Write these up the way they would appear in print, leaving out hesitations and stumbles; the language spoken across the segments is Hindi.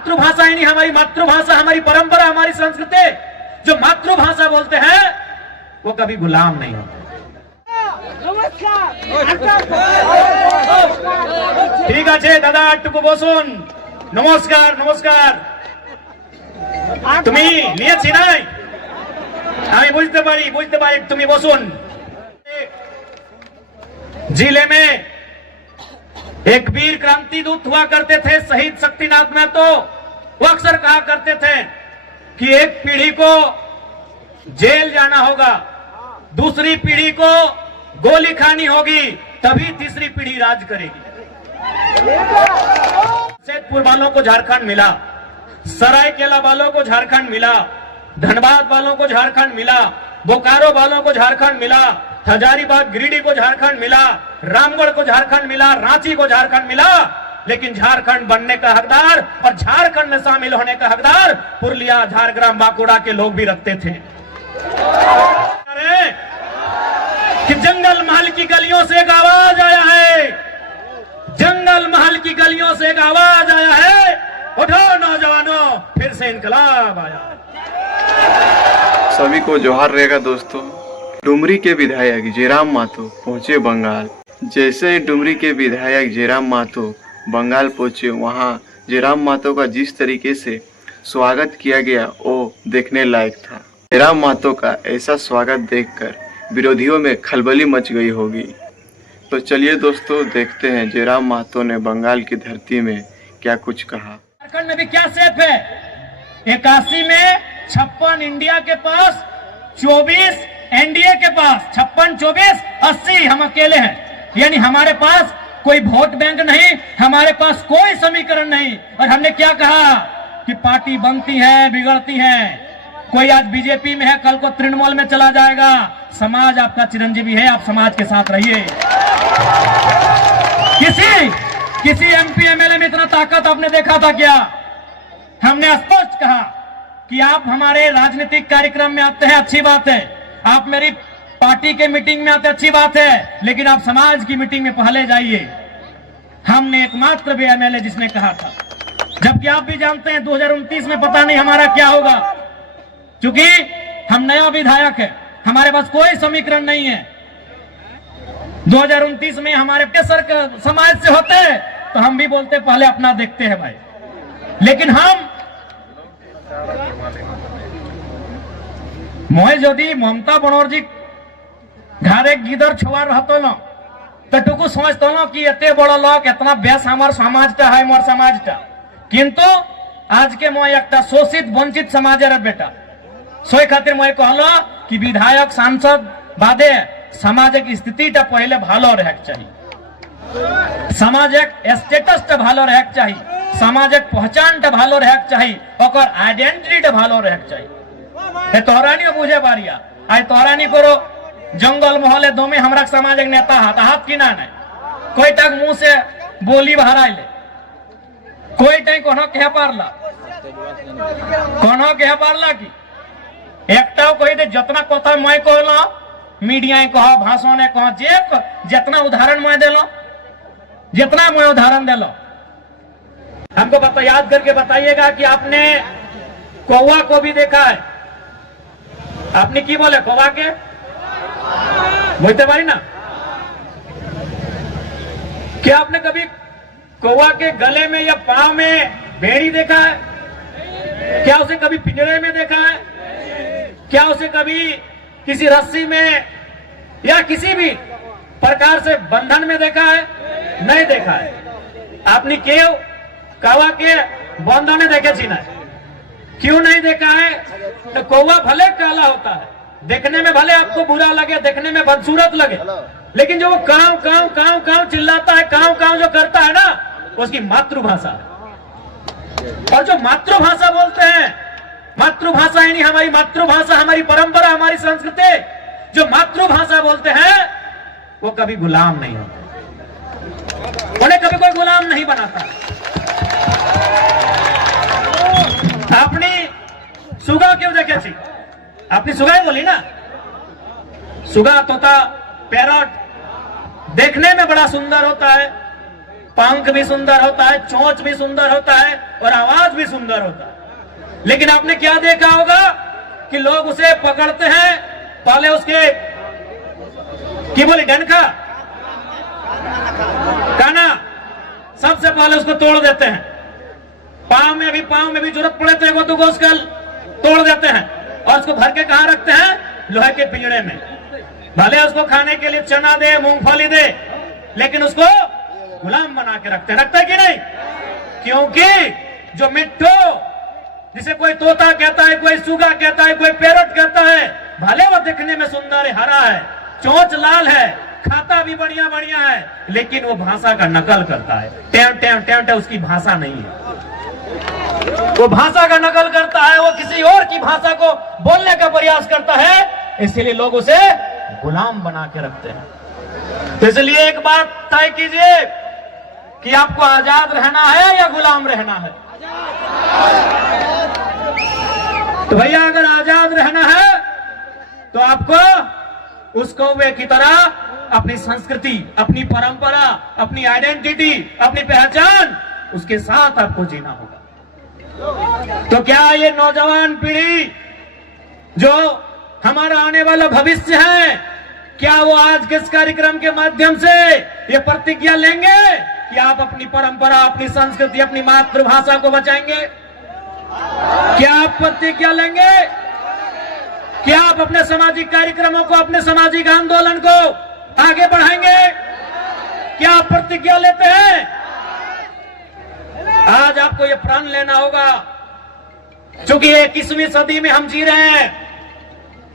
मातृभाषा ही नहीं, हमारी मातृभाषा, हमारी परंपरा, हमारी संस्कृति, जो मातृभाषा बोलते हैं वो कभी गुलाम नहीं होते। ঠিক আছে দাদা, একটু বসুন। নমস্কার নমস্কার। তুমি নিয়েছি নাই, আমি বুঝতে পারি, তুমি বসুন। जिले में एक वीर क्रांति दूत हुआ करते थे शहीद शक्तिनाथ महतो। वो अक्सर कहा करते थे कि एक पीढ़ी को जेल जाना होगा, दूसरी पीढ़ी को गोली खानी होगी, तभी तीसरी पीढ़ी राज करेगी। जमशेदपुर वालों को झारखंड मिला, सरायकेला वालों को झारखंड मिला, धनबाद वालों को झारखंड मिला, बोकारो वालों को झारखंड मिला, हजारीबाग गिरिडीह को झारखंड मिला, रामगढ़ को झारखंड मिला, रांची को झारखंड मिला, लेकिन झारखंड बनने का हकदार और झारखंड में शामिल होने का हकदार पुरलिया, झारग्राम, बांकुड़ा के लोग भी रखते थे। कि जंगल महल की गलियों से एक आवाज आया है, जंगल महल की गलियों से एक आवाज आया है, उठो नौजवानों, फिर से इनकलाब आया। सभी को जोहार रहेगा दोस्तों। डुमरी के विधायक जयराम महतो पहुंचे बंगाल। जैसे ही डुमरी के विधायक जयराम महतो बंगाल पहुंचे, वहां जयराम महतो का जिस तरीके से स्वागत किया गया वो देखने लायक था। जयराम महतो का ऐसा स्वागत देखकर विरोधियों में खलबली मच गई होगी। तो चलिए दोस्तों, देखते हैं जयराम महतो ने बंगाल की धरती में क्या कुछ कहा। झारखंड में भी क्या सेफ है? 81 में 56 इंडिया के पास, 24 एनडीए के पास, 56, 24, 80 हम अकेले हैं। यानी हमारे पास कोई वोट बैंक नहीं, हमारे पास कोई समीकरण नहीं। और हमने क्या कहा कि पार्टी बनती है, बिगड़ती है। कोई आज बीजेपी में है, कल को तृणमूल में चला जाएगा। समाज आपका चिरंजीवी है, आप समाज के साथ रहिए। किसी एमपी एमएलए में इतना ताकत आपने देखा था क्या? हमने स्पष्ट कहा कि आप हमारे राजनीतिक कार्यक्रम में आते हैं, अच्छी बात है, आप मेरी पार्टी के मीटिंग में आते, अच्छी बात है, लेकिन आप समाज की मीटिंग में पहले जाइए। हमने एकमात्र भी एमएलए जिसने कहा था, जबकि आप भी जानते हैं 2029 में पता नहीं हमारा क्या होगा, क्योंकि हम नया विधायक है, हमारे पास कोई समीकरण नहीं है। 2029 में हमारे केसर समाज से होते तो हम भी बोलते पहले अपना देखते हैं भाई, लेकिन हम मैं जदि ममता बनर्जी घरे गिदर छुआ रहतो न तो टुकु समझतो न कि एते बड़ लोक इतना बेस हमार समाजटा है, मोर समाजटा। किंतु आज के मैं एक शोषित वंचित समाजेर बेटा, सोई खातिर मैं कहलो कि विधायक सांसद बादे सामाजिक स्थितिटा पहले भालो रहेक चाहिए, सामाजिक स्टेटसटा भालो रहेक चाहिए, सामाजिक पहचानटा भालो रहेक चाहिए, ओकर आइडेंटिटीटा भालो रहेक चाहिए। तोहरानी बुझे बारिया आज तोहरानी करो जंगल महले दो में हमरा सामाजिक नेता हाथ की ना नहीं, कोई तक मुंह से बोली बहराई ले, कोई टाइम कोनो कह पारला, कोनो कह पारला की एकटाও कही दे जितना कथा मैं कहलो, मीडिया कहो, भाषण कहो, जितना उदाहरण मैं देलो, जितना मैं उदाहरण देलो, हमको याद करके बताइएगा कि आपने कौवा को भी देखा है। आपने की बोले कौवा के बोलते पारी ना? क्या आपने कभी कौवा के गले में या पांव में भेड़ी देखा है? क्या उसे कभी पिंजरे में देखा है? क्या उसे कभी किसी रस्सी में या किसी भी प्रकार से बंधन में देखा है? नहीं देखा है। आपने क्यों कौवा के बंधने देखे छी ना? क्यों नहीं देखा है? तो कौवा भले काला होता है, देखने में भले आपको बुरा लगे, देखने में बदसूरत लगे, लेकिन जो वो काव काव काव काव चिल्लाता है, काव काव जो करता है ना, उसकी मातृभाषा है। और जो मातृभाषा बोलते हैं, मातृभाषा ही नहीं, हमारी मातृभाषा, हमारी परंपरा, हमारी संस्कृति, जो मातृभाषा बोलते हैं वो कभी गुलाम नहीं होते, उन्हें कभी कोई गुलाम नहीं बनाता। आपने सुगा क्यों देखे थी? आपने सुगा ही बोली ना? सुगा, तोता, पैरट देखने में बड़ा सुंदर होता है, पंख भी सुंदर होता है, चोंच भी सुंदर होता है और आवाज भी सुंदर होता है। लेकिन आपने क्या देखा होगा कि लोग उसे पकड़ते हैं, पहले उसके की बोली डंका काना सबसे पहले उसको तोड़ देते हैं। पांव में भी जरूरत पड़े तो एगो दुगो उसका तोड़ देते हैं और उसको भर के कहां रखते हैं? लोहे के पिंजड़े में। भले उसको खाने के लिए चना दे, मूंगफली दे, लेकिन उसको गुलाम बना के रखते हैं। रखता है कि नहीं? क्योंकि जो मिट्ठू, जिसे कोई तोता कहता है, कोई सुगा कहता है, कोई पैरट कहता है, भले वो दिखने में सुंदर है, हरा है, चोंच लाल है, खाता भी बढ़िया बढ़िया है, लेकिन वो भाषा का नकल करता है। टेम टेम टेम टेम उसकी भाषा नहीं है। वो भाषा का नकल करता है, वो किसी और की भाषा को बोलने का प्रयास करता है, इसलिए लोग उसे गुलाम बना के रखते हैं। तो इसलिए एक बात तय कीजिए कि आपको आजाद रहना है या गुलाम रहना है। तो भैया अगर आजाद रहना है तो आपको उस कौवे की तरह अपनी संस्कृति, अपनी परंपरा, अपनी आइडेंटिटी, अपनी पहचान, उसके साथ आपको जीना होगा। तो क्या ये नौजवान पीढ़ी जो हमारा आने वाला भविष्य है, क्या वो आज के इस कार्यक्रम के माध्यम से ये प्रतिज्ञा लेंगे कि आप अपनी परंपरा, अपनी संस्कृति, अपनी मातृभाषा को बचाएंगे? क्या आप प्रतिज्ञा लेंगे? क्या आप अपने सामाजिक कार्यक्रमों को, अपने सामाजिक आंदोलन को आगे बढ़ाएंगे? क्या आप प्रतिज्ञा लेते हैं? आज आपको ये प्रण लेना होगा, क्योंकि 21वीं सदी में हम जी रहे हैं।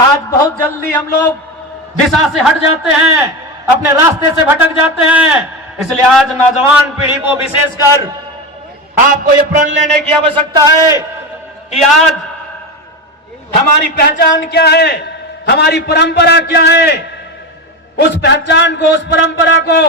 आज बहुत जल्दी हम लोग दिशा से हट जाते हैं, अपने रास्ते से भटक जाते हैं। इसलिए आज नौजवान पीढ़ी को विशेषकर आपको ये प्रण लेने की आवश्यकता है कि आज हमारी पहचान क्या है, हमारी परंपरा क्या है। उस पहचान को, उस परंपरा को,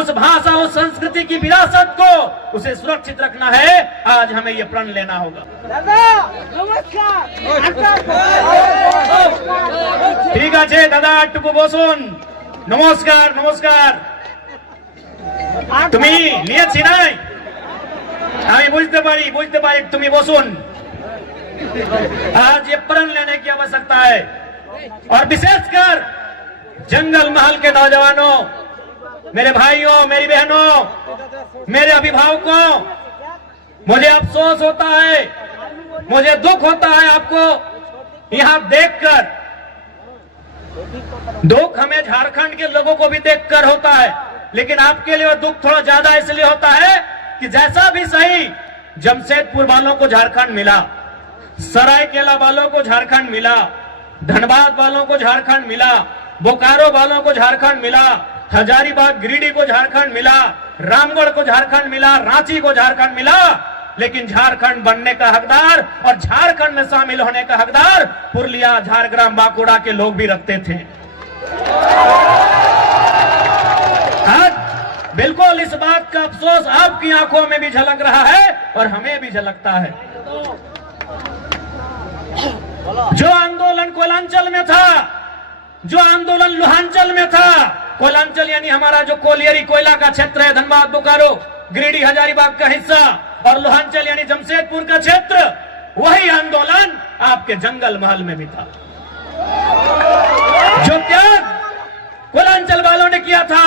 उस भाषा, उस संस्कृति की विरासत को, उसे सुरक्षित रखना है। आज हमें यह प्रण लेना होगा। ठीक है दादा, टुकु बसुन। नमस्कार नमस्कार। তুমি নিয়েছি নাই, আমি বুঝতে পারি তুমি বসুন। आज ये प्रण लेने की आवश्यकता है और विशेषकर जंगल महल के नौजवानों, मेरे भाइयों, मेरी बहनों, मेरे अभिभावकों, मुझे अफसोस होता है, मुझे दुख होता है आपको यहां देखकर। दुख हमें झारखंड के लोगों को भी देखकर होता है, लेकिन आपके लिए दुख थोड़ा ज्यादा इसलिए होता है कि जैसा भी सही जमशेदपुर वालों को झारखंड मिला, सरायकेला वालों को झारखंड मिला, धनबाद वालों को झारखंड मिला, बोकारो वालों को झारखंड मिला, हजारीबाग गिरिडीह को झारखंड मिला, रामगढ़ को झारखंड मिला, रांची को झारखंड मिला, लेकिन झारखंड बनने का हकदार और झारखंड में शामिल होने का हकदार पुरलिया, झारग्राम, बांकुड़ा के लोग भी रखते थे। आज बिल्कुल इस बात का अफसोस आपकी आंखों में भी झलक रहा है और हमें भी झलकता है। जो आंदोलन कोयलांचल में था, जो आंदोलन लोहांचल में था, कोयलांचल यानी हमारा जो कोलियरी कोयला का क्षेत्र है, धनबाद, बोकारो, गिरिडीह, हजारीबाग का हिस्सा, और लोहांचल यानी जमशेदपुर का क्षेत्र, वही आंदोलन आपके जंगल महल में भी था। जो त्याग कोयलांचल वालों ने किया था,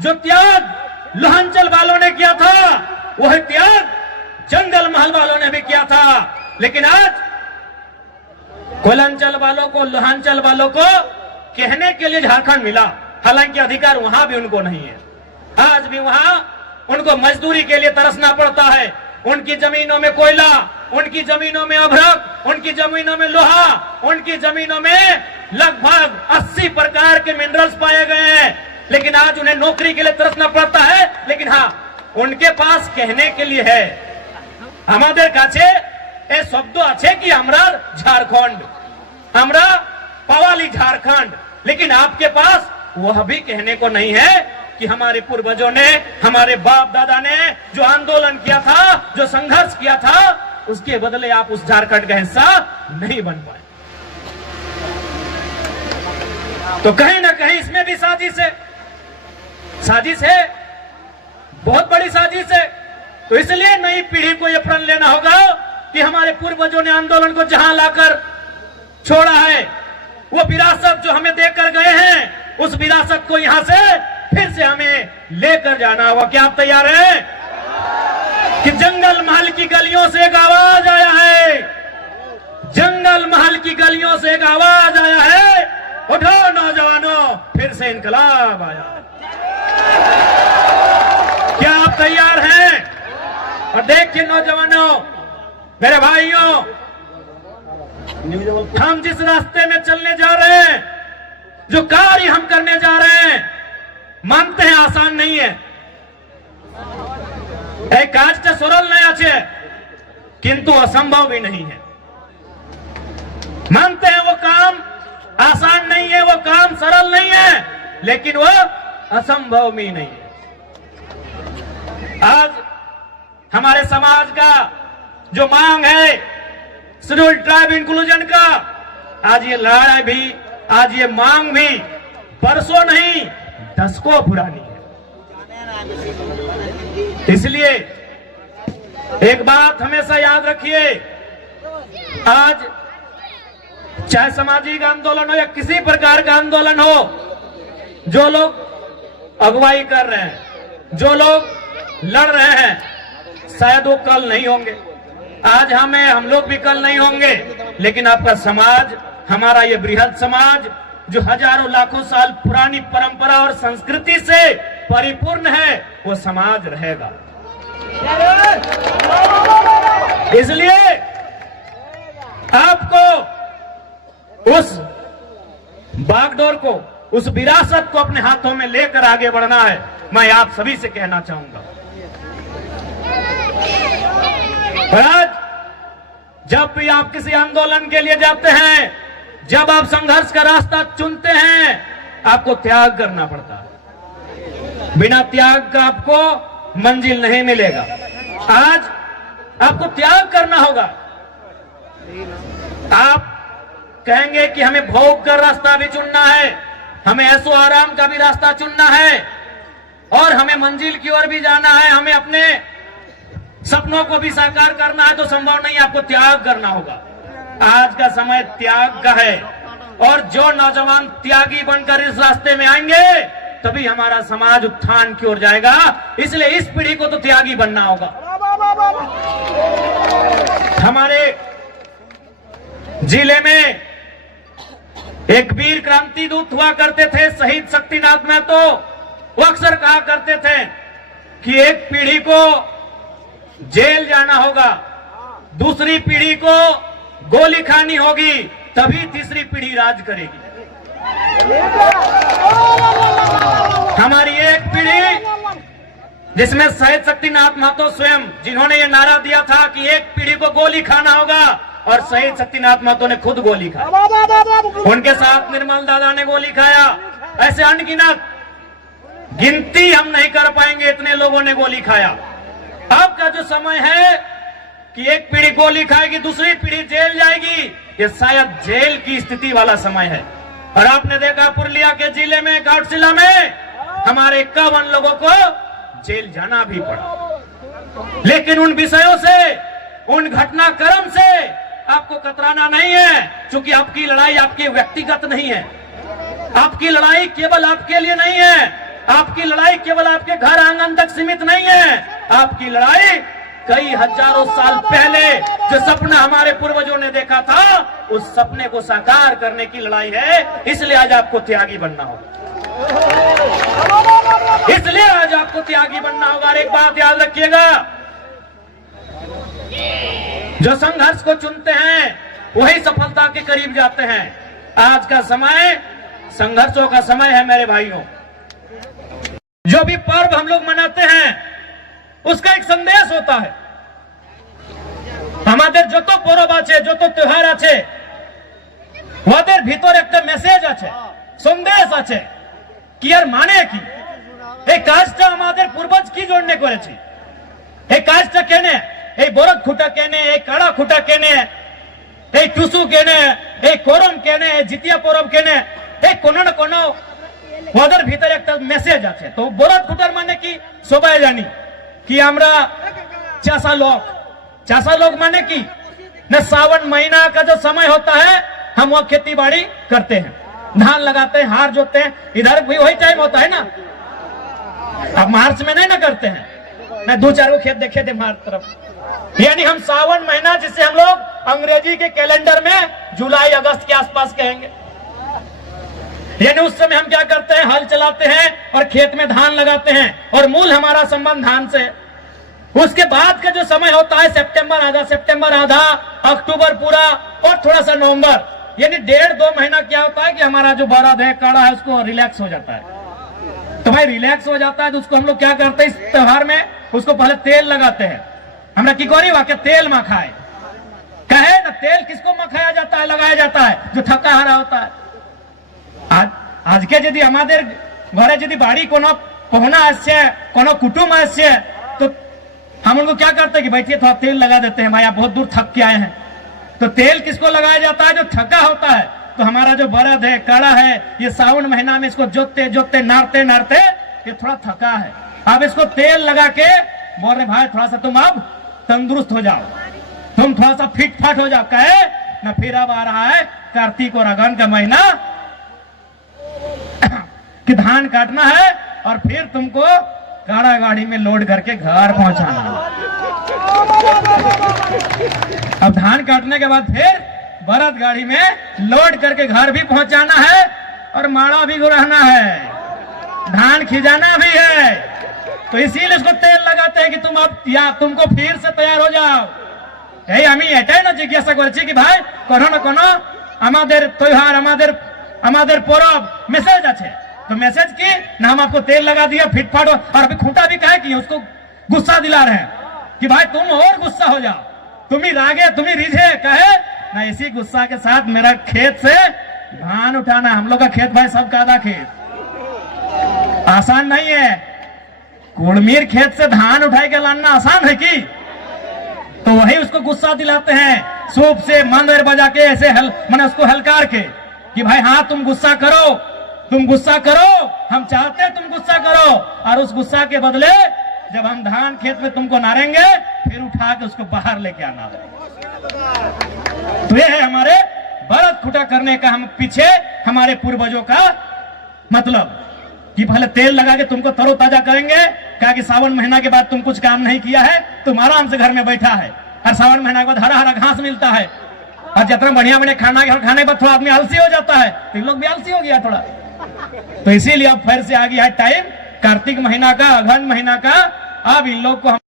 जो त्याग लोहांचल वालों ने किया था, वह त्याग जंगल महल वालों ने भी किया था। लेकिन आज कोयलांचल वालों को, लोहांचल वालों को कहने के लिए झारखंड मिला, हालांकि अधिकार वहां भी उनको नहीं है। आज भी वहां उनको मजदूरी के लिए तरसना पड़ता है। उनकी जमीनों में कोयला, उनकी जमीनों में अभ्रक, उनकी जमीनों में लोहा, उनकी जमीनों में लगभग 80 प्रकार के मिनरल्स पाए गए हैं, लेकिन आज उन्हें नौकरी के लिए तरसना पड़ता है। लेकिन हाँ, उनके पास कहने के लिए है, हमारे काछे ए शब्द अच्छे कि हमरा झारखंड, हमरा पवाली झारखंड, लेकिन आपके पास वह भी कहने को नहीं है कि हमारे पूर्वजों ने, हमारे बाप दादा ने जो आंदोलन किया था, जो संघर्ष किया था, उसके बदले आप उस झारखंड का हिस्सा नहीं बन पाए। तो कहीं ना कहीं इसमें भी साजिश है। साजिश है बहुत बड़ी साजिश है। तो इसलिए नई पीढ़ी को यह प्रण लेना होगा कि हमारे पूर्वजों ने आंदोलन को जहां लाकर छोड़ा है, वो विरासत जो हमें देकर गए हैं, उस विरासत को यहां से फिर से हमें लेकर जाना होगा। क्या आप तैयार हैं? कि जंगल महल की गलियों से एक आवाज आया है, जंगल महल की गलियों से एक आवाज आया है, उठो नौजवानों, फिर से इनकलाब आया। क्या आप तैयार हैं? और देखिए नौजवानों, मेरे भाइयों, हम जिस रास्ते में चलने जा रहे हैं, जो कार्य हम करने जा रहे हैं, मानते हैं आसान नहीं है, एक काजटा सरल नहीं আছে, किंतु असंभव भी नहीं है। मानते हैं वो काम आसान नहीं है, वो काम सरल नहीं है, लेकिन वो असंभव भी नहीं है। आज हमारे समाज का जो मांग है शेड्यूल ट्राइब इंक्लूजन का, आज ये लड़ाई भी, आज ये मांग भी परसों नहीं दशकों पुरानी है। इसलिए एक बात हमेशा याद रखिए, आज चाहे सामाजिक आंदोलन हो या किसी प्रकार का आंदोलन हो, जो लोग अगुवाई कर रहे हैं, जो लोग लड़ रहे हैं, शायद वो कल नहीं होंगे, आज हम लोग भी कल नहीं होंगे, लेकिन आपका समाज, हमारा ये बृहद समाज जो हजारों लाखों साल पुरानी परंपरा और संस्कृति से परिपूर्ण है, वो समाज रहेगा। इसलिए आपको उस बागडोर को, उस विरासत को अपने हाथों में लेकर आगे बढ़ना है। मैं आप सभी से कहना चाहूंगा, आज जब भी आप किसी आंदोलन के लिए जाते हैं, जब आप संघर्ष का रास्ता चुनते हैं, आपको त्याग करना पड़ता है। बिना त्याग का आपको मंजिल नहीं मिलेगा। आज आपको त्याग करना होगा। आप कहेंगे कि हमें भोग का रास्ता भी चुनना है, हमें ऐसो आराम का भी रास्ता चुनना है, और हमें मंजिल की ओर भी जाना है, हमें अपने सपनों को भी साकार करना है, तो संभव नहीं, आपको त्याग करना होगा। आज का समय त्याग का है, और जो नौजवान त्यागी बनकर इस रास्ते में आएंगे, तभी हमारा समाज उत्थान की ओर जाएगा। इसलिए इस पीढ़ी को तो त्यागी बनना होगा। हमारे जिले में एक वीर क्रांति दूत हुआ करते थे, शहीद शक्तिनाथ महतो। वो अक्सर कहा करते थे कि एक पीढ़ी को जेल जाना होगा, दूसरी पीढ़ी को गोली खानी होगी, तभी तीसरी पीढ़ी राज करेगी। हमारी एक पीढ़ी जिसमें शहीद शक्तिनाथ महतो स्वयं, जिन्होंने ये नारा दिया था कि एक पीढ़ी को गोली खाना होगा, और शहीद शक्तिनाथ महतो ने खुद गोली खाई, उनके साथ निर्मल दादा ने गोली खाया। ऐसे अनगिनत, गिनती हम नहीं कर पाएंगे, इतने लोगों ने गोली खाया। अब का जो समय है कि एक पीढ़ी गोली खाएगी, दूसरी पीढ़ी जेल जाएगी, ये शायद जेल की स्थिति वाला समय है। और आपने देखा पुरुलिया के जिले में, घाटशिला में हमारे 51 लोगों को जेल जाना भी पड़ा। लेकिन उन विषयों से, उन घटनाक्रम से आपको कतराना नहीं है, क्योंकि आपकी लड़ाई आपके व्यक्तिगत नहीं है, आपकी लड़ाई केवल आपके लिए नहीं है, आपकी लड़ाई केवल आपके घर आंगन तक सीमित नहीं है, आपकी लड़ाई कई हजारों साल पहले जो सपना हमारे पूर्वजों ने देखा था, उस सपने को साकार करने की लड़ाई है। इसलिए आज आपको त्यागी बनना होगा, इसलिए आज आपको त्यागी बनना होगा। और एक बात याद रखिएगा, जो संघर्ष को चुनते हैं वही सफलता के करीब जाते हैं। आज का समय संघर्षों का समय है मेरे भाइयों। जो भी पर्व हम लोग मनाते हैं उसका एक संदेश होता है। हमारे जो तो पर्व आछे, जो तो त्योहार आछे, ওদের ভিতর একটা মেসেজ আছে, সন্দেশ আছে কি আর মানে কি, এই কাজটা আমাদের পূর্বজ কি জন্য করেছে, এই কাজটা কেনে, এই বরদ খুঁটা কেনে, এই কাড়া খুঁটা কেনে, এই টুসু কেনে, এই করম কেনে, জিতিয়া পরব কেনে, এই কোনো না কোনো ওদের ভিতরে একটা মেসেজ আছে। তো বরাত খুটার মানে কি সবাই জানি कि আমরা चासा लोग माने की न सावन महीना का जो समय होता है हम वो खेती बाड़ी करते हैं, धान लगाते हैं, हार जोते हैं। इधर भी वही टाइम होता है ना। अब मार्च में नहीं ना करते हैं, मैं 2-4 को खेत देखे थे मार्च तरफ। यानी हम सावन महीना जिसे हम लोग अंग्रेजी के कैलेंडर में जुलाई अगस्त के आसपास कहेंगे, यानी उस समय हम क्या करते हैं, हल चलाते हैं और खेत में धान लगाते हैं और मूल हमारा संबंध धान से। उसके बाद का जो समय होता है सितंबर आधा, अक्टूबर पूरा और थोड़ा सा नवंबर, यानी 1.5-2 महीना क्या होता है कि हमारा जो बरद है, काड़ा है, उसको रिलैक्स हो जाता है। तो भाई रिलैक्स हो जाता है तो उसको हम लोग क्या करते हैं, इस त्योहार में उसको पहले तेल लगाते हैं। हमरा की कोरी वाक्य तेल मखाए कहे ना, तेल किसको मखाया जाता है, लगाया जाता है, जो थका हारा होता है। आज के यदि हमारे घरे यदि बाड़ी कोनो पहुना आसे, कोनो कुटुंब आसे, तो हम उनको क्या करते हैं कि बैठिए थोड़ा तेल लगा देते हैं, भाई आप बहुत दूर थक के आए हैं। तो तेल किसको लगाया जाता है, जो थका होता है। तो हमारा जो बरद है, काड़ा है, ये सावन महीना में इसको जोतते जोतते नारते नारते ये थोड़ा थका है। अब इसको तेल लगा के बोल रहे भाई थोड़ा सा तुम अब तंदुरुस्त हो जाओ, तुम थोड़ा सा फिट फाट हो जाओ। कहे ना फिर अब आ रहा है कार्तिक और अगन का महीना कि धान काटना है और फिर तुमको काड़ा गाड़ी में लोड करके घर पहुंचाना है। अब धान काटने के बाद फिर बरद गाड़ी में लोड करके घर भी पहुंचाना है और माड़ा भी गुराना है, धान खिजाना भी है। तो इसीलिए इसको तेल लगाते हैं कि तुम अब या तुमको फिर से तैयार हो जाओ। यही हमें एटाई ना जिज्ञासा करছি कि भाई कोनो ना कोनो আমাদের त्योहार আমাদের परब मैसेज আছে। तो मैसेज की ना हम आपको तेल लगा दिया फिट फाट, और अभी खूंटा भी कहे कि उसको गुस्सा दिला रहे हैं कि भाई तुम और गुस्सा हो जाओ, तुम ही रागे तुम ही रिझे। कहे ना इसी गुस्सा के साथ मेरा खेत से धान उठाना, हम लोग का खेत भाई सबका आधा खेत आसान नहीं है। कुड़मीर खेत से धान उठाई के लाना आसान है कि? तो वही उसको गुस्सा दिलाते हैं, सूप से मंदिर बजा के ऐसे मैंने उसको हलकार के कि भाई हाँ तुम गुस्सा करो, हम चाहते हैं तुम गुस्सा करो, और उस गुस्सा के बदले जब हम धान खेत में तुमको नारेंगे फिर उठा के उसको बाहर लेके आना है। तो ये है हमारे बरद खुटा करने का हम पीछे हमारे पूर्वजों का मतलब कि पहले तेल लगा के तुमको तरोताजा करेंगे। कहा कि सावन महीना के बाद तुम कुछ काम नहीं किया है, तुम आराम से घर में बैठा है, और सावन महीना के बाद हरा हरा घास मिलता है, और जितना बढ़िया बढ़िया खाना खाने के बाद थोड़ा आदमी आलसी हो जाता है, तो इन लोग भी आलसी हो गया थोड़ा। तो इसीलिए अब फिर से आ गया है टाइम कार्तिक महीना का, अगहन महीना का। अब इन लोग को